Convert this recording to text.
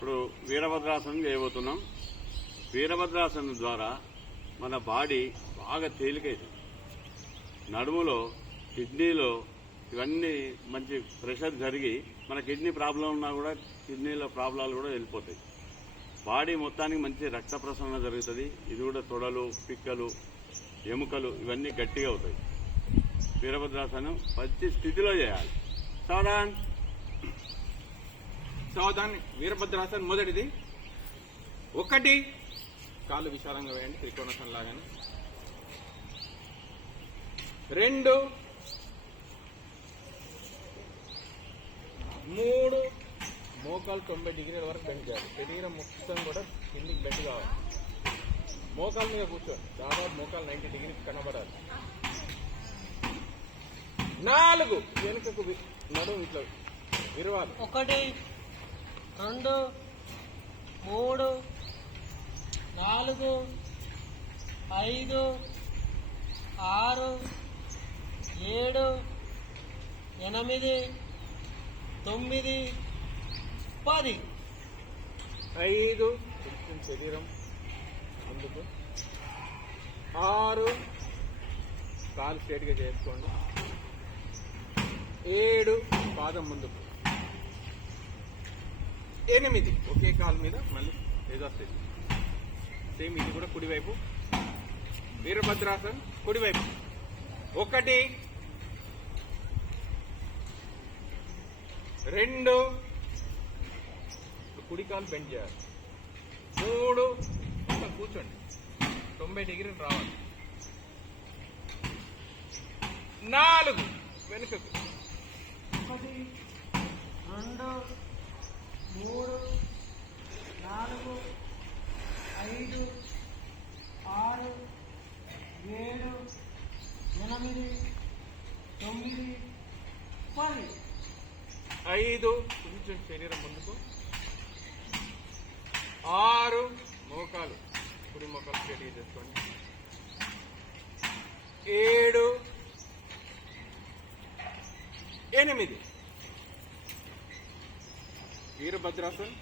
ఇప్పుడు వీరభద్రాసనం చేయబోతున్నాం. వీరభద్రాసనం ద్వారా మన బాడీ బాగా తేలికైతుంది. నడుములో, కిడ్నీలో ఇవన్నీ మంచి ప్రెషర్ జరిగి మన కిడ్నీ ప్రాబ్లం ఉన్నా కూడా కిడ్నీలో ప్రాబ్లాలు కూడా వెళ్ళిపోతాయి. బాడీ మొత్తానికి మంచి రక్త ప్రసరణ జరుగుతుంది. ఇది కూడా తొడలు, పిక్కలు, ఎముకలు ఇవన్నీ గట్టిగా అవుతాయి. వీరభద్రాసనం మంచి స్థితిలో చేయాలి. సావధాన్. వీరభద్రాసనం మొదటిది. 1 కాళ్ళు విశాలంగా వేయండి, త్రికోణాసనం లాగానే. 2 3 మోకాలు 90 డిగ్రీల వరకు బెండ్ చేయాలి. శరీరం మొత్తం కూడా కిందికి బెండ్ కావాలి. మోకాల మీద కూర్చోండి. దాదాపు మోకాలు 90 డిగ్రీకి కనబడాలి. 4 వెనుకకు నడుము ఇట్లా విరవాలి. 1 2 3 4 5 6 7 8 9 10. 5 కొంచెం శరీరం ముందుకు. 6 కాలు స్ట్రేట్ గా చేసుకోండి. 7 పాదం ముందుకు. 8 ఒకే కాలు మీద మళ్ళీ ఏదొస్తుంది. సేమ్ ఇది కూడా కుడివైపు. వీరభద్రాసన్ కుడివైపు. 1 2 కుడి కాలు బెండ్ చేయాలి. 3 కూర్చోండి, 90 డిగ్రీలు రావాలి. 4 వెనుకకు. 1 2 3 4 5 6 7 8 9 10. 5 కొంచెం శరీరం ముందుకు. 6 మోకాలు కుడి మోకాలు స్ట్రేట్గా చేసుకోండి. 7 8 వీరభద్రాసన్